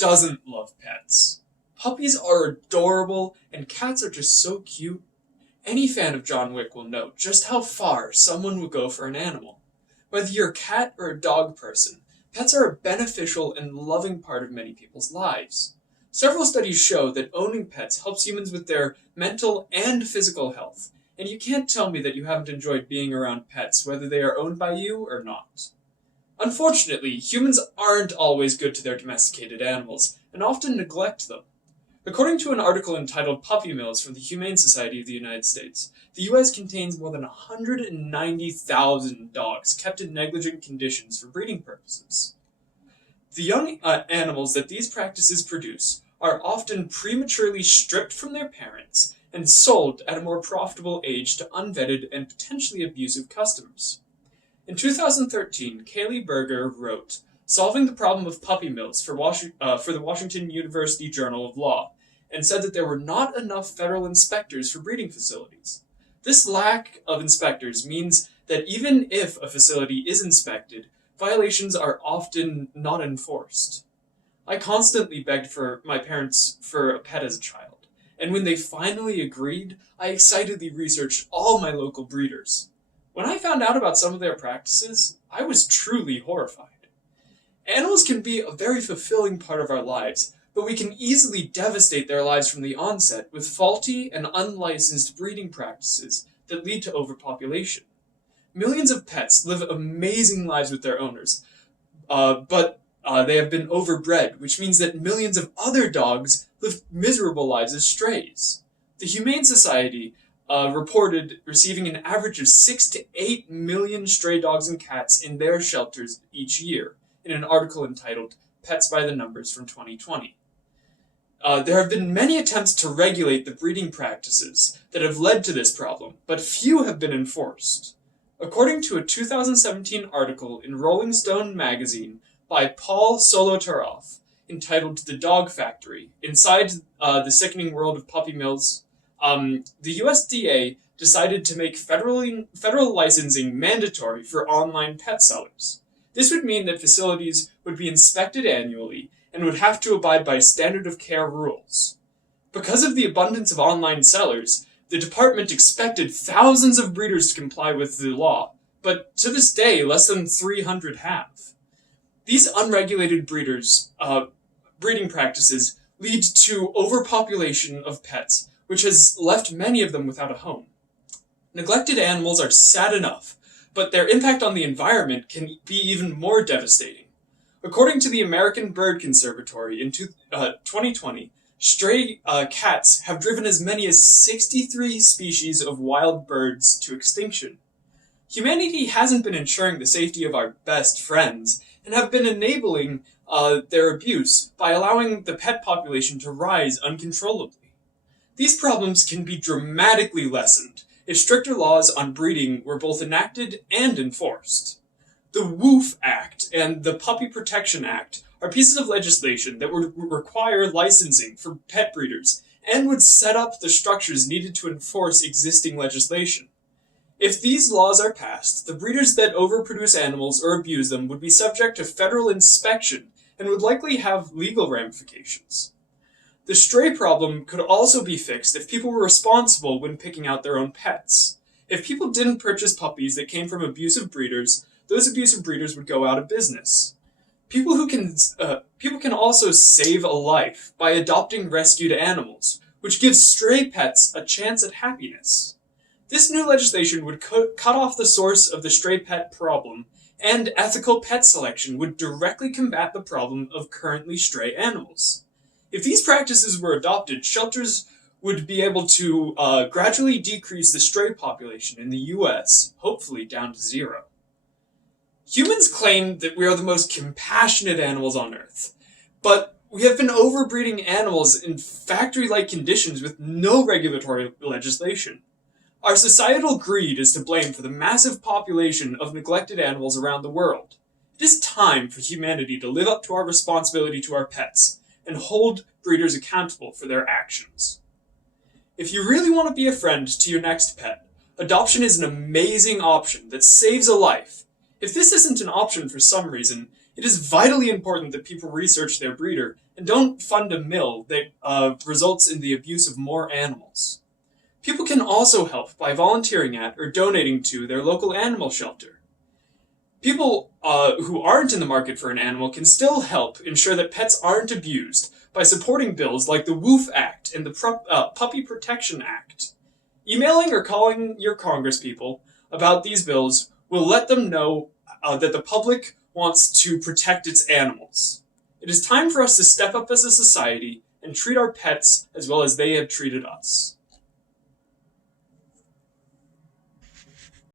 doesn't love pets? Puppies are adorable, and cats are just so cute. Any fan of John Wick will know just how far someone would go for an animal. Whether you're a cat or a dog person, pets are a beneficial and loving part of many people's lives. Several studies show that owning pets helps humans with their mental and physical health, and you can't tell me that you haven't enjoyed being around pets, whether they are owned by you or not. Unfortunately, humans aren't always good to their domesticated animals, and often neglect them. According to an article entitled Puppy Mills from the Humane Society of the United States, the U.S. contains more than 190,000 dogs kept in negligent conditions for breeding purposes. The young animals that these practices produce are often prematurely stripped from their parents and sold at a more profitable age to unvetted and potentially abusive customers. In 2013, Kaylee Berger wrote Solving the Problem of Puppy Mills for the Washington University Journal of Law, and said that there were not enough federal inspectors for breeding facilities. This lack of inspectors means that even if a facility is inspected, violations are often not enforced. I constantly begged for my parents for a pet as a child, and when they finally agreed, I excitedly researched all my local breeders. When I found out about some of their practices, I was truly horrified. Animals can be a very fulfilling part of our lives, but we can easily devastate their lives from the onset with faulty and unlicensed breeding practices that lead to overpopulation. Millions of pets live amazing lives with their owners, but they have been overbred, which means that millions of other dogs live miserable lives as strays. The Humane Society reported receiving an average of 6 to 8 million stray dogs and cats in their shelters each year, in an article entitled Pets by the Numbers from 2020. There have been many attempts to regulate the breeding practices that have led to this problem, but few have been enforced. According to a 2017 article in Rolling Stone magazine by Paul Solotaroff, entitled The Dog Factory, Inside the Sickening World of Puppy Mills, the USDA decided to make federal licensing mandatory for online pet sellers. This would mean that facilities would be inspected annually and would have to abide by standard of care rules. Because of the abundance of online sellers, the department expected thousands of breeders to comply with the law, but to this day, less than 300 have. These unregulated breeding practices lead to overpopulation of pets, which has left many of them without a home. Neglected animals are sad enough, but their impact on the environment can be even more devastating. According to the American Bird Conservatory in 2020, stray cats have driven as many as 63 species of wild birds to extinction. Humanity hasn't been ensuring the safety of our best friends and have been enabling their abuse by allowing the pet population to rise uncontrollably. These problems can be dramatically lessened if stricter laws on breeding were both enacted and enforced. The WOOF Act and the Puppy Protection Act are pieces of legislation that would require licensing for pet breeders and would set up the structures needed to enforce existing legislation. If these laws are passed, the breeders that overproduce animals or abuse them would be subject to federal inspection and would likely have legal ramifications. The stray problem could also be fixed if people were responsible when picking out their own pets. If people didn't purchase puppies that came from abusive breeders, those abusive breeders would go out of business. People can also save a life by adopting rescued animals, which gives stray pets a chance at happiness. This new legislation would cut off the source of the stray pet problem, and ethical pet selection would directly combat the problem of currently stray animals. If these practices were adopted, shelters would be able to gradually decrease the stray population in the US, hopefully down to zero. Humans claim that we are the most compassionate animals on Earth, but we have been overbreeding animals in factory-like conditions with no regulatory legislation. Our societal greed is to blame for the massive population of neglected animals around the world. It is time for humanity to live up to our responsibility to our pets and hold breeders accountable for their actions. If you really want to be a friend to your next pet, adoption is an amazing option that saves a life. If this isn't an option for some reason, It is vitally important that people research their breeder and don't fund a mill that results in the abuse of more animals. People can also help by volunteering at or donating to their local animal shelter. People who aren't in the market for an animal can still help ensure that pets aren't abused by supporting bills like the WOOF Act and the Puppy Protection Act. Emailing or calling your congresspeople about these bills will let them know that the public wants to protect its animals. It is time for us to step up as a society and treat our pets as well as they have treated us.